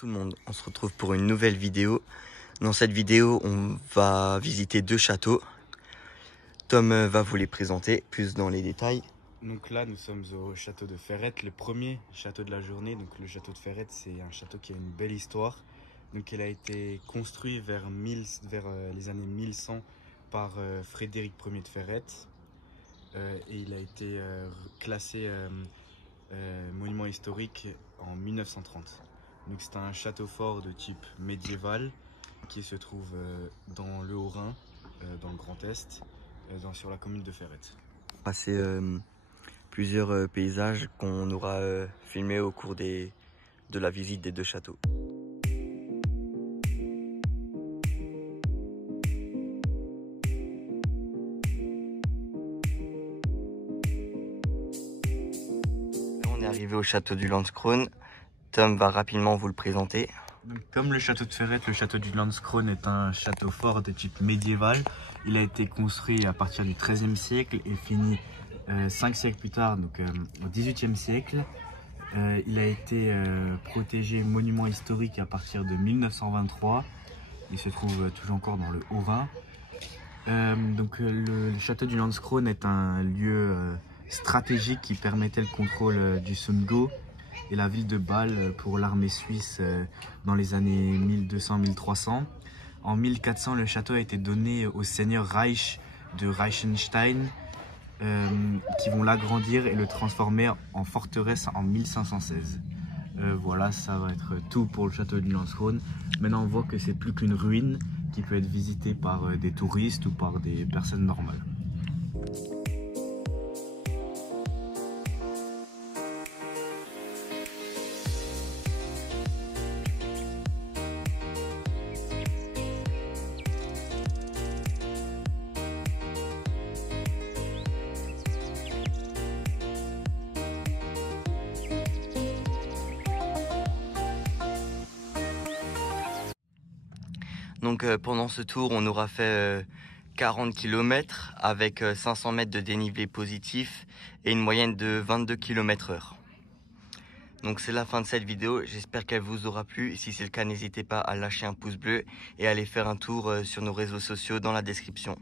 Tout le monde, on se retrouve pour une nouvelle vidéo. Dans cette vidéo, on va visiter deux châteaux. Tom va vous les présenter plus dans les détails. Donc là, nous sommes au château de Ferrette, le premier château de la journée. Donc le château de Ferrette, c'est un château qui a une belle histoire. Donc il a été construit vers les années 1100 par Frédéric Ier de Ferrette. Et il a été classé monument historique en 1930. Donc c'est un château fort de type médiéval qui se trouve dans le Haut-Rhin, dans le Grand Est, sur la commune de Ferrette. Passer plusieurs paysages qu'on aura filmés au cours de la visite des deux châteaux. On est arrivé au château du Landskrone. Tom va rapidement vous le présenter. Donc, comme le château de Ferrette, le château du Landskrone est un château fort de type médiéval. Il a été construit à partir du XIIIe siècle et fini 5 siècles plus tard, donc au XVIIIe siècle. Il a été protégé monument historique à partir de 1923. Il se trouve toujours encore dans le Haut-Rhin. Le château du Landskrone est un lieu stratégique qui permettait le contrôle du Sundgau et la ville de Bâle pour l'armée suisse dans les années 1200-1300. En 1400, le château a été donné au seigneur Reich de Reichenstein qui vont l'agrandir et le transformer en forteresse en 1516. Voilà, ça va être tout pour le château du Landskrone. Maintenant, on voit que c'est plus qu'une ruine qui peut être visitée par des touristes ou par des personnes normales. Donc pendant ce tour, on aura fait 40 km avec 500 mètres de dénivelé positif et une moyenne de 22 km/h. Donc c'est la fin de cette vidéo, j'espère qu'elle vous aura plu. Si c'est le cas, n'hésitez pas à lâcher un pouce bleu et à aller faire un tour sur nos réseaux sociaux dans la description.